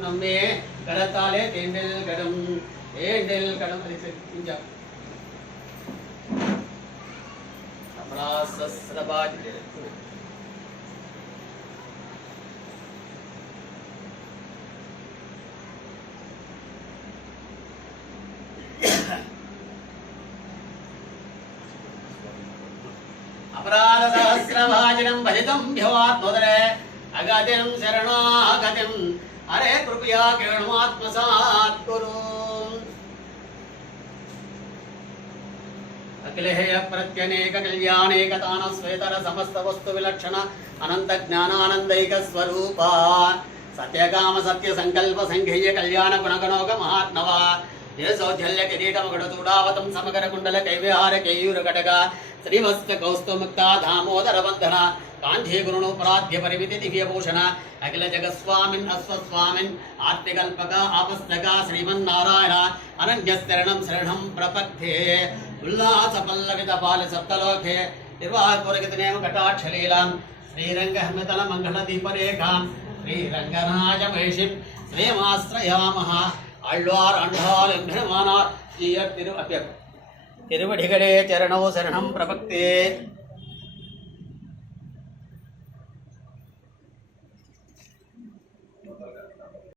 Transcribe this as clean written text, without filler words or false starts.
நம்மே கடத்தாலே தேண்டல் கடம் அது கொஞ்சம் அபராசஸ்ரபாஜ் अपराध सहस्रभाजनम भजितं भ्यवात्मोदरे अगतिं शरणागतिं अरे कृपया केणुमात्मसात् कुरु अखिलेय प्रत्यनेक कल्याणेकतान स्वेतर समस्त वस्तु विलक्षण अनंत ज्ञानानंदैक स्वरूपा सत्यकाम सत्य संकल्प संघेय कल्याण गुणगणोग महात्मवा ये सौजल्य किरीटम गडतूडावतं समकर कुंडल कैविहार केयूर कटक श्रीवत्स कौस्तुमुक्ता दामोदर बंधन कांधी गुरुणोपराध्य परिमिति दिव्यभूषण अखिल जगस्वामिन् अश्वस्वामिन् आर्तिकल्पक आपस्तक श्रीमन्नारायण अनन्यस्तरणं शरणं प्रपद्ये उल्लास पल्लवित बाल सप्तलोके निर्वाहपुरगतिनेम कटाक्षलीलां श्रीरंगहमितन मंगल दीपरेखां श्रीरंगराज महिषिं श्रीमाश्रयामः आழ்வார் ஆண்டாள் எம்பெருமானார் ஜீயர் திருவடிகளே சரணோ சரணம் பிரபக்தே